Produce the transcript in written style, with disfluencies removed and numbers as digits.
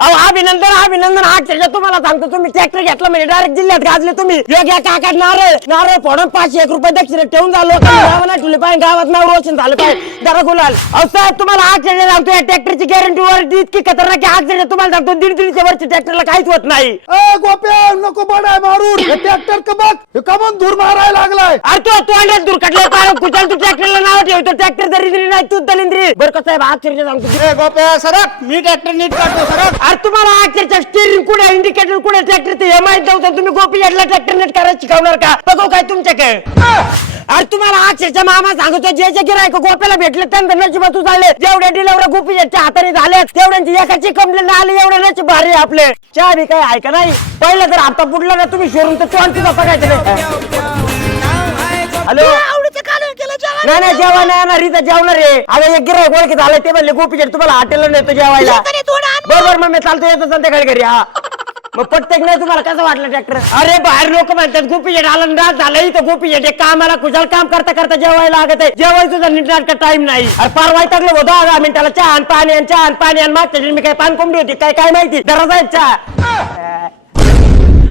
अहो अभिनंदन अभिनंदन. अक्षरशः तुम्हाला सांगतो, तुम्ही ट्रॅक्टर घेतला म्हणजे डायरेक्ट जिल्ह्यात गाजले तुम्ही. योग्य काका नारळ नारळ फोडून 501 रुपये दक्षिण ठेवून झालो. गावाला ठेवले पाहिजे, गावात नाव रोशन झालं पाहिजे. जरा गुलाल. अहो साहेब तुम्हाला अक्षरशः सांगतो, या ट्रॅक्टरची गॅरंटी वर इतकी खतरनाक आहे. अक्षरशः तुम्हाला सांगतो, 1.5 वर्ष ट्रॅक्टरला काहीच होत नाही. गोप्या नको बडाय मारून ट्रॅक्टर का बघ, हे कमन धूर मारायला लागलाय. अरे तू अंड्यात दूर काढले कुठं तू ट्रॅक्टरला नाव ठेवतो. ट्रॅक्टर दरिद्री नाही तू दलिंद्री. बरं का साहेब अक्षरशः सांगतो, गोप्या सरक, मी ट्रॅक्टर नीट काढतो सरक. अरे तुम्हाला अक्षरशः स्टीअरिंग कुठे इंडिकेटर कुठे ट्रॅक्टर हे माहित नव्हतं. तुम्ही गोपी याडला ट्रॅक्टर नेट करायला शिकवणार का? बघू काय तुमच्याकडे. अरे तुम्हाला अक्षरशः मामा सांगतो, जे जे गिरायक गोप्याला भेटले त्यांना नशिबातून झाले. जेवढ्या डिलेवऱ्या गोपी हाताने झाल्या तेवढ्यांची एकाची कंप्लेंट आली. एवढे नशीब भारी आपले. चहा बी काय ऐका नाही. पहिलं जर हप्ता पुढला ना तुम्ही शोरूम तर चोंतीचा बघायचं नाही. हॅलो नाही नाही जेवण नाही येणार इथं जेवणार रे. अरे एक गिरायक ओळखी झालं ते म्हणले गोपीचेट तुम्हाला हॉटेलला नेतो जेवायला. बरोबर मग मी चालतो येतो संध्याकाळी घरी. हा मग प्रत्येक नाही. तुम्हाला कसं वाटलं ट्रॅक्टर? अरे बाहेर लोक म्हणतात गोपीचेट आलं रात झालं इथं गोपीचेट कामाला कुशाल काम करता करता जेवायला लागत आहे. जेवायचं सुद्धा नीट टाइम नाही. अरे फार वाईटागलं होतं 10 मिनिटाला चहा पाणी चहा पाणी आणि मागच्या मी काय पान कोंबडी होती काय काय माहिती. जरा जायचं चहा